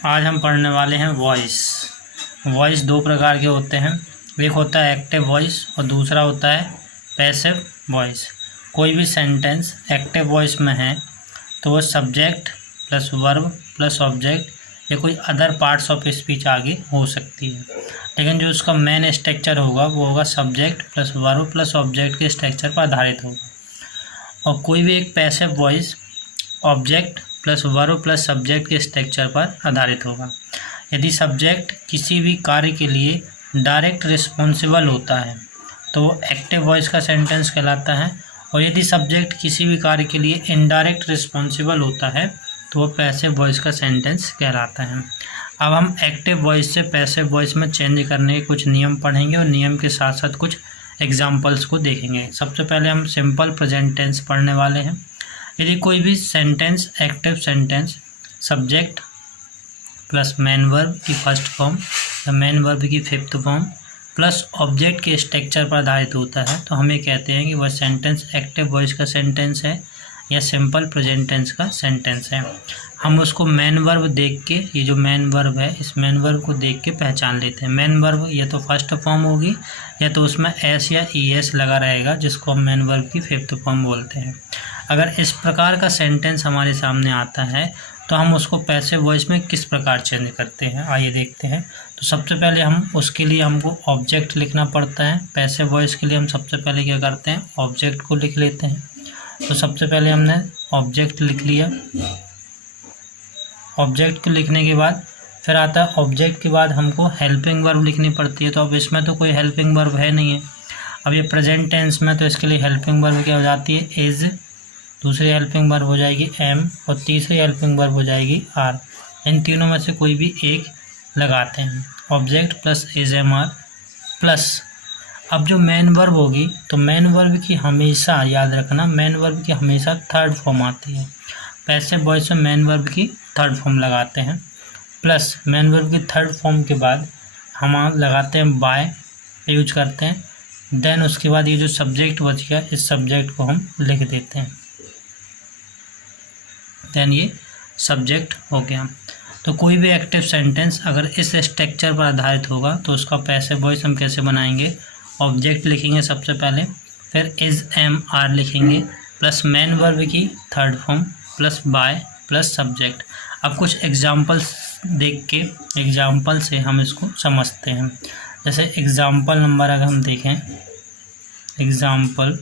आज हम पढ़ने वाले हैं वॉइस। वॉइस दो प्रकार के होते हैं, एक होता है एक्टिव वॉइस और दूसरा होता है पैसिव वॉइस। कोई भी सेंटेंस एक्टिव वॉइस में है तो वो subject plus verb plus object या कोई अदर पार्ट्स ऑफ स्पीच आगे हो सकती है, लेकिन जो उसका मेन स्ट्रक्चर होगा वो होगा subject plus verb plus object के स्ट्रक्चर पर आधारित होगा। और कोई भी एक passive voice object plus verb plus subject के स्ट्रक्चर पर आधारित होगा। यदि सब्जेक्ट किसी भी कार्य के लिए डायरेक्ट रिस्पॉन्सिबल होता है तो वो एक्टिव वॉइस का सेंटेंस कहलाता है, और यदि सब्जेक्ट किसी भी कार्य के लिए इनडायरेक्ट रिस्पॉन्सिबल होता है तो वो पैसिव वॉइस का सेंटेंस कहलाता है। अब हम एक्टिव वॉइस से पैसिव वॉइस में चेंज करने के कुछ नियम पढ़ेंगे और नियम के साथ साथ कुछ एग्जाम्पल्स को देखेंगे। सबसे पहले हम सिंपल प्रेजेंट टेंस पढ़ने वाले हैं। यदि कोई भी sentence active sentence subject plus main verb की फर्स्ट फॉर्म या मेन वर्ब की फिफ्थ फॉर्म प्लस ऑब्जेक्ट के स्ट्रक्चर पर आधारित होता है तो हमें कहते हैं कि वह सेंटेंस एक्टिव वॉइस का सेंटेंस है या सिंपल प्रेजेंट टेंस का सेंटेंस है। हम उसको मेन वर्ब देख के, ये जो मेन वर्ब है इस मेन वर्ब को देख के पहचान लेते हैं। मेन वर्ब या तो फर्स्ट फॉर्म होगी या तो उसमें एस या ई एस लगा रहेगा, जिसको हम मेन वर्ब की फिफ्थ फॉर्म बोलते हैं। अगर इस प्रकार का सेंटेंस हमारे सामने आता है तो हम उसको पैसिव वॉइस में किस प्रकार चेंज करते हैं, आइए देखते हैं। तो सबसे पहले हम उसके लिए हमको ऑब्जेक्ट लिखना पड़ता है। पैसिव वॉइस के लिए हम सबसे पहले क्या करते हैं, ऑब्जेक्ट को लिख लेते हैं। तो सबसे पहले हमने ऑब्जेक्ट लिख लिया। ऑब्जेक्ट को लिखने के बाद फिर आता है ऑब्जेक्ट के बाद हमको हेल्पिंग वर्ब लिखनी पड़ती है। तो अब इसमें तो कोई हेल्पिंग वर्ब है नहीं है, अब ये प्रेजेंट टेंस में, तो इसके लिए हेल्पिंग वर्ब क्या हो जाती है, इज़। दूसरी हेल्पिंग वर्ब हो जाएगी एम और तीसरी हेल्पिंग वर्ब हो जाएगी आर। इन तीनों में से कोई भी एक लगाते हैं। Object plus is M R plus, अब जो मेन वर्ब होगी तो मेन वर्ब की हमेशा याद रखना, मेन वर्ब की हमेशा थर्ड फॉर्म आती है। पैसिव वॉइस में मेन वर्ब की थर्ड फॉर्म लगाते हैं, प्लस मेन वर्ब की थर्ड फॉर्म के बाद हम लगाते हैं बाय यूज करते हैं। देन उसके बाद ये जो सब्जेक्ट बच गया इस सब्जेक्ट को हम लिख देते हैं, देन ये सब्जेक्ट हो गया। तो कोई भी एक्टिव सेंटेंस अगर इस स्ट्रक्चर पर आधारित होगा तो उसका पैसिव वॉइस हम कैसे बनाएंगे, ऑब्जेक्ट लिखेंगे सबसे पहले, फिर इज एम आर लिखेंगे प्लस मेन वर्ब की third form plus by plus subject. अब कुछ एग्जांपल्स देख के एग्जांपल से हम इसको समझते हैं। जैसे एग्जांपल नंबर अगर हम देखें, एग्जांपल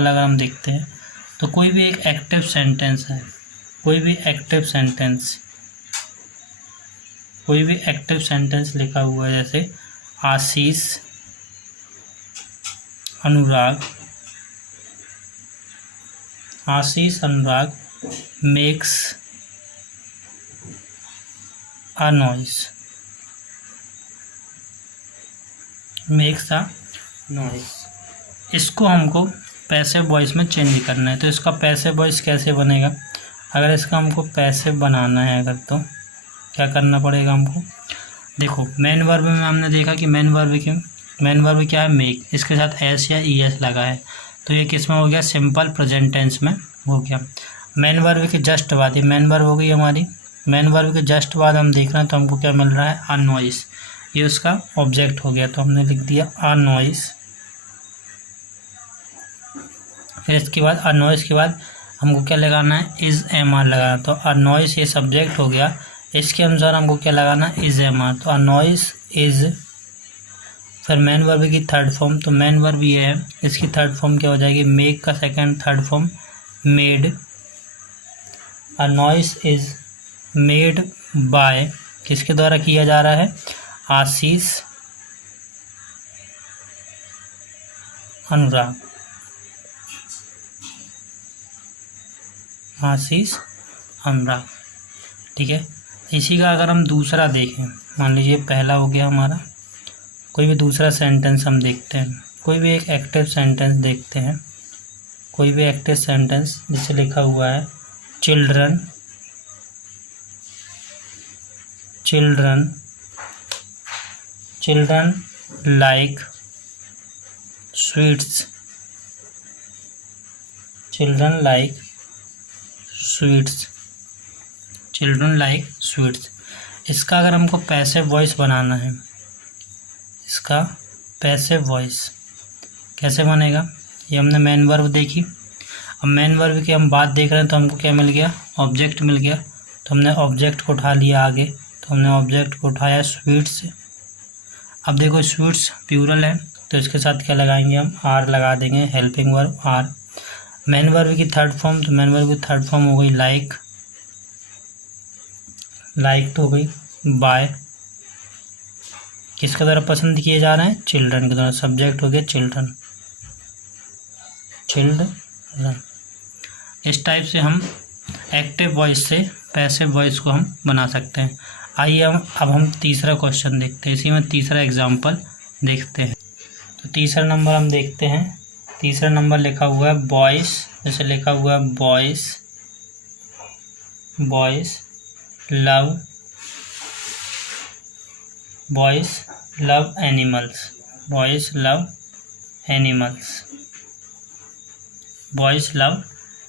अगर हम देखते हैं तो कोई भी एक एक्टिव सेंटेंस है, कोई भी एक्टिव सेंटेंस लिखा हुआ है, जैसे आशीष अनुराग मेक्स अ नॉइस, इसको हमको पैसिव वॉइस में चेंज करना है। तो इसका पैसिव वॉइस कैसे बनेगा, अगर इसका हमको पैसिव बनाना है अगर, तो क्या करना पड़ेगा हमको, देखो मेन वर्ब में हमने देखा कि मेन वर्ब क्या है, मेक, इसके साथ एस या ई एस लगा है, तो ये किस में हो गया, सिंपल प्रेजेंट टेंस में हो गया। मेन वर्ब के जस्ट बाद, ये मेन वर्ब हो गई हमारी, मेन वर्ब के जस्ट बाद हम देख रहे हैं तो हमको क्या मिल रहा है, अ नॉइस, ये उसका ऑब्जेक्ट हो गया, तो हमने लिख दिया अ नॉइस। फिर इसके बाद अ नॉइस के बाद हमको क्या लगाना है, इज एम आर लगाना, तो अ नॉइस ये सब्जेक्ट हो गया, इसके अनुसार हमको क्या लगाना है, इज एम आर, तो अ नॉइस इज। फिर मेन वर्ब की थर्ड फॉर्म, तो मेन वर्ब ये है, इसकी थर्ड फॉर्म क्या हो जाएगी, मेक का second third form made. A noise is made by, किसके द्वारा किया जा रहा है, आशीष अनुराग, ठीक है। इसी का अगर हम दूसरा देखें, मान लीजिए पहला हो गया हमारा, कोई भी दूसरा सेंटेंस हम देखते हैं, कोई भी एक एक्टिव सेंटेंस देखते हैं, कोई भी एक्टिव सेंटेंस जिसे लिखा हुआ है children like sweets, children like sweets. इसका अगर हमको पैसिव वॉइस बनाना है, इसका पैसिव वॉइस कैसे बनेगा, ये हमने मेन वर्ब देखी। अब मेन वर्ब की हम बात देख रहे हैं तो हमको क्या मिल गया, ऑब्जेक्ट मिल गया। तो हमने ऑब्जेक्ट को उठा लिया आगे, तो हमने ऑब्जेक्ट को उठाया स्वीट्स। अब देखो स्वीट्स प्लूरल है तो इसके साथ क्या लगाएंगे हम, आर लगा देंगे, helping verb are. Main verb की थर्ड फॉर्म, तो मेन वर्ब की थर्ड फॉर्म हो गई लाइक, लाइक तो हो गई बाय, किसके द्वारा पसंद किए जा रहे हैं, चिल्ड्रन के द्वारा। सब्जेक्ट हो गया चिल्ड्रन, चिल्ड्रन। इस टाइप से हम एक्टिव वॉइस से पैसिव वॉइस को हम बना सकते हैं। आइए अब हम तीसरा क्वेश्चन देखते हैं, इसी में तीसरा एग्जाम्पल देखते हैं। तो तीसरा नंबर हम देखते हैं, तीसरा नंबर लिखा हुआ है बॉयज़, जैसे लिखा हुआ है boys, boys love, boys love animals, boys love animals, boys love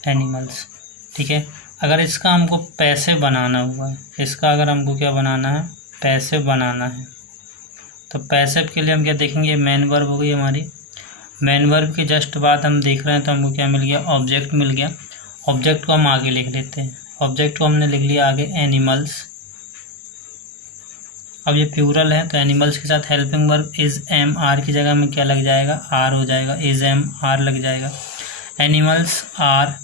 animals. ठीक है, अगर इसका हमको पैसिव बनाना हुआ है, इसका अगर हमको क्या बनाना है, पैसिव बनाना है, तो पैसिव के लिए हम क्या देखेंगे, मेन वर्ब हो गई हमारी। मेन वर्ब के जस्ट बाद हम देख रहे हैं तो हमको क्या मिल गया, ऑब्जेक्ट मिल गया। ऑब्जेक्ट को हम आगे लिख लेते हैं, ऑब्जेक्ट को हमने लिख लिया आगे एनिमल्स। अब ये प्लूरल है तो एनिमल्स के साथ helping verb is am, are की जगह में क्या लग जाएगा, आर हो जाएगा, इज़ एम आर लग जाएगा। एनिमल्स आर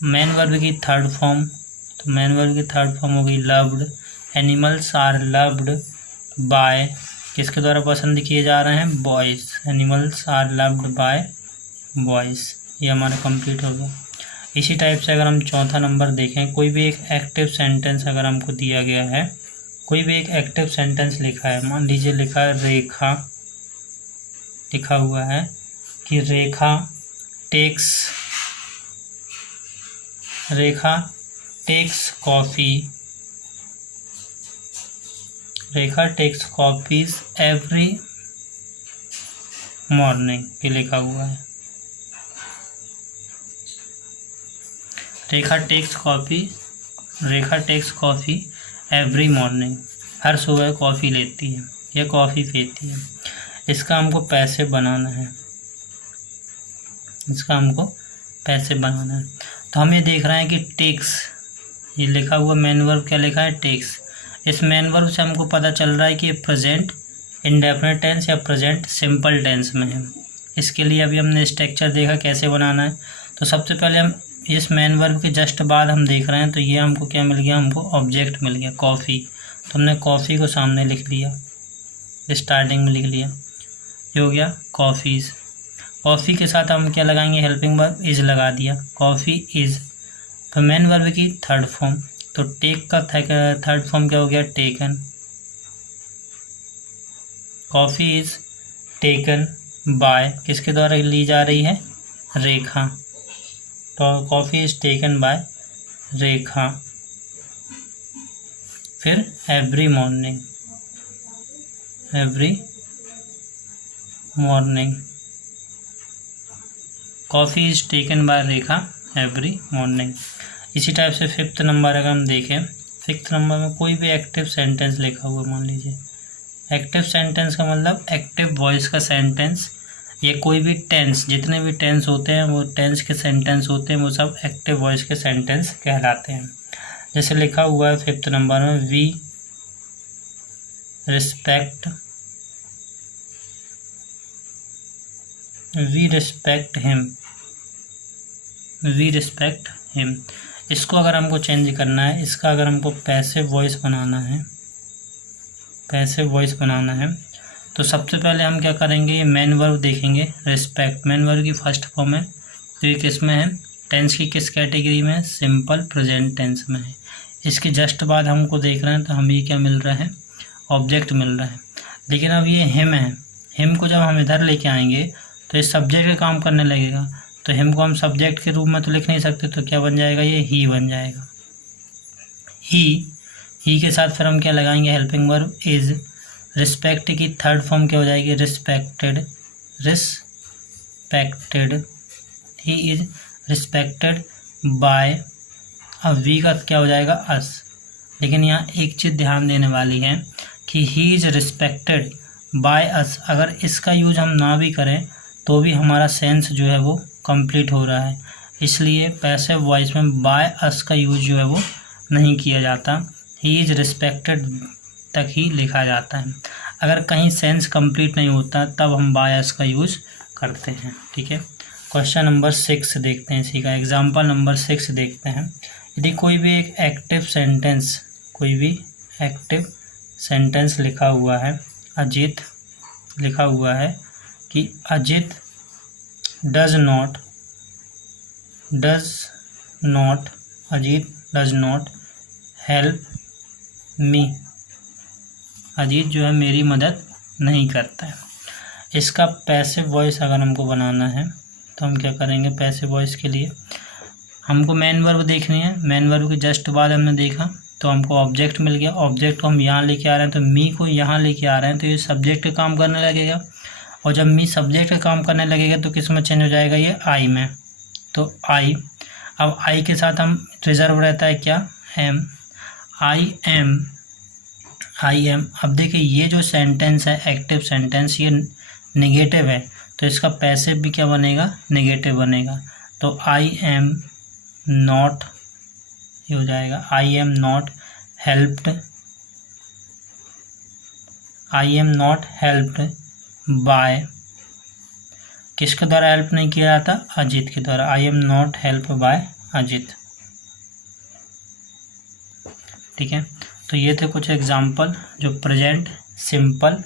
मेन वर्ब की थर्ड फॉर्म, तो मेन वर्ब की थर्ड फॉर्म हो गई loved. Animals are loved by, किसके द्वारा पसंद किए जा रहे हैं, boys. Animals are loved by boys, ये हमारा कंप्लीट हो गया। इसी टाइप से अगर हम चौथा नंबर देखें, कोई भी एक एक्टिव सेंटेंस अगर हमको दिया गया है, कोई भी एक एक्टिव सेंटेंस लिखा है, मान लीजिए लिखा है रेखा, लिखा हुआ है कि रेखा टेक्स, रेखा टेक्स कॉफ़ी, रेखा टेक्स कॉफीज एवरी मॉर्निंग के लिखा हुआ है। रेखा टेक्स कॉफ़ी, रेखा टेक्स कॉफ़ी एवरी मॉर्निंग, हर सुबह कॉफ़ी लेती है या कॉफ़ी पीती है। इसका हमको पैसिव बनाना है, इसका हमको पैसिव बनाना है। तो हम ये देख रहे हैं कि टेक्स, ये लिखा हुआ मेन वर्ब क्या लिखा है, टेक्स। इस मेन वर्ब से हमको पता चल रहा है कि प्रेजेंट इंडेफिनिट टेंस या प्रेजेंट सिंपल टेंस में है। इसके लिए अभी हमने स्ट्रक्चर देखा कैसे बनाना है। तो सबसे पहले हम इस मेन वर्ब के जस्ट बाद हम देख रहे हैं तो ये हमको क्या मिल गया, हमको ऑब्जेक्ट मिल गया कॉफ़ी। तो हमने कॉफ़ी को सामने लिख लिया, स्टार्टिंग में लिख लिया, ये हो गया कॉफ़ीज़। कॉफ़ी के साथ हम क्या लगाएंगे, हेल्पिंग वर्ब इज़ लगा दिया, कॉफ़ी इज़। तो मेन वर्ब की थर्ड फॉर्म, तो टेक का थर्ड फॉर्म क्या हो गया, taken. Coffee is taken by, किसके द्वारा ली जा रही है, रेखा। तो कॉफ़ी इज़ टेकन बाय रेखा। फिर every morning, every morning, coffee is taken by Rekha every morning. इसी टाइप से फिफ्थ नंबर अगर हम देखें, फिफ्थ नंबर में कोई भी एक्टिव सेंटेंस लिखा हुआ, मान लीजिए एक्टिव सेंटेंस का मतलब एक्टिव वॉइस का सेंटेंस, या कोई भी टेंस, जितने भी टेंस होते हैं वो टेंस के सेंटेंस होते हैं, वो सब एक्टिव वॉइस के सेंटेंस कहलाते हैं। जैसे लिखा हुआ है फिफ्थ नंबर में, we respect, we respect him, we respect him. इसको अगर हमको चेंज करना है, इसका अगर हमको पैसिव वॉइस बनाना है, पैसिव वॉइस बनाना है, तो सबसे पहले हम क्या करेंगे, ये मेन वर्ब देखेंगे, रिस्पेक्ट मेन वर्ब की फर्स्ट फॉर्म है, तो ये किस में है, टेंस की किस कैटेगरी में है, सिंपल प्रेजेंट टेंस में है। इसके जस्ट बाद हमको देख रहे हैं तो हमें क्या मिल रहा है, ऑब्जेक्ट मिल रहा है। लेकिन अब ये हिम है, हिम को जब हम इधर लेके आएंगे तो ये सब्जेक्ट का काम करने लगेगा, तो हिम को हम सब्जेक्ट के रूप में तो लिख नहीं सकते, तो क्या बन जाएगा, ये ही बन जाएगा, ही के साथ फिर हम क्या लगाएंगे, हेल्पिंग वर्ब इज़। रिस्पेक्ट की थर्ड फॉर्म क्या हो जाएगी, respected, respected, he is respected by. अब वी का क्या हो जाएगा, अस, लेकिन यहाँ एक चीज़ ध्यान देने वाली है कि he is respected by us. अगर इसका यूज हम ना भी करें तो भी हमारा सेंस जो है वो कंप्लीट हो रहा है, इसलिए पैसिव वॉइस में बाय अस का यूज जो है वो नहीं किया जाता, ही इज़ रिस्पेक्टेड तक ही लिखा जाता है। अगर कहीं सेंस कंप्लीट नहीं होता तब हम बाय अस का यूज़ करते हैं। ठीक है, क्वेश्चन नंबर 6 देखते हैं इसी का। एग्जाम्पल नंबर 6 देखते हैं। यदि कोई भी एक एक्टिव सेंटेंस लिखा हुआ है, अजित लिखा हुआ है कि Ajit does not Ajit does not help me, Ajit जो है मेरी मदद नहीं करता है। इसका पैसिव वॉइस अगर हमको बनाना है तो हम क्या करेंगे, पैसिव वॉइस के लिए हमको मेन वर्ब देखनी है। मेन वर्ब के जस्ट बाद हमने देखा तो हमको ऑब्जेक्ट मिल गया, ऑब्जेक्ट को हम यहाँ लेके आ रहे हैं तो मी को यहाँ लेके आ रहे हैं तो ये सब्जेक्ट का काम करने लगेगा, और जब मी सब्जेक्ट का काम करने लगेगा तो किस में चेंज हो जाएगा, ये आई में। तो आई, अब आई के साथ हम रिजर्व रहता है क्या, एम, आई एम। अब देखिए ये जो सेंटेंस है एक्टिव सेंटेंस, ये नेगेटिव है तो इसका पैसिव भी क्या बनेगा, नेगेटिव बनेगा। तो आई एम नॉट, ये हो जाएगा I am not helped bye, किसके द्वारा हेल्प नहीं किया जाता, अजित के द्वारा। I am not help by Ajit. ठीक है, तो ये थे कुछ एग्जाम्पल जो प्रेजेंट सिंपल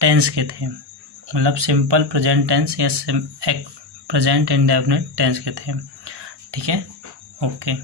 टेंस के थे, मतलब सिंपल प्रेजेंट टेंस या प्रेजेंट इंडेफिनिट टेंस के थे। ठीक है, ओके।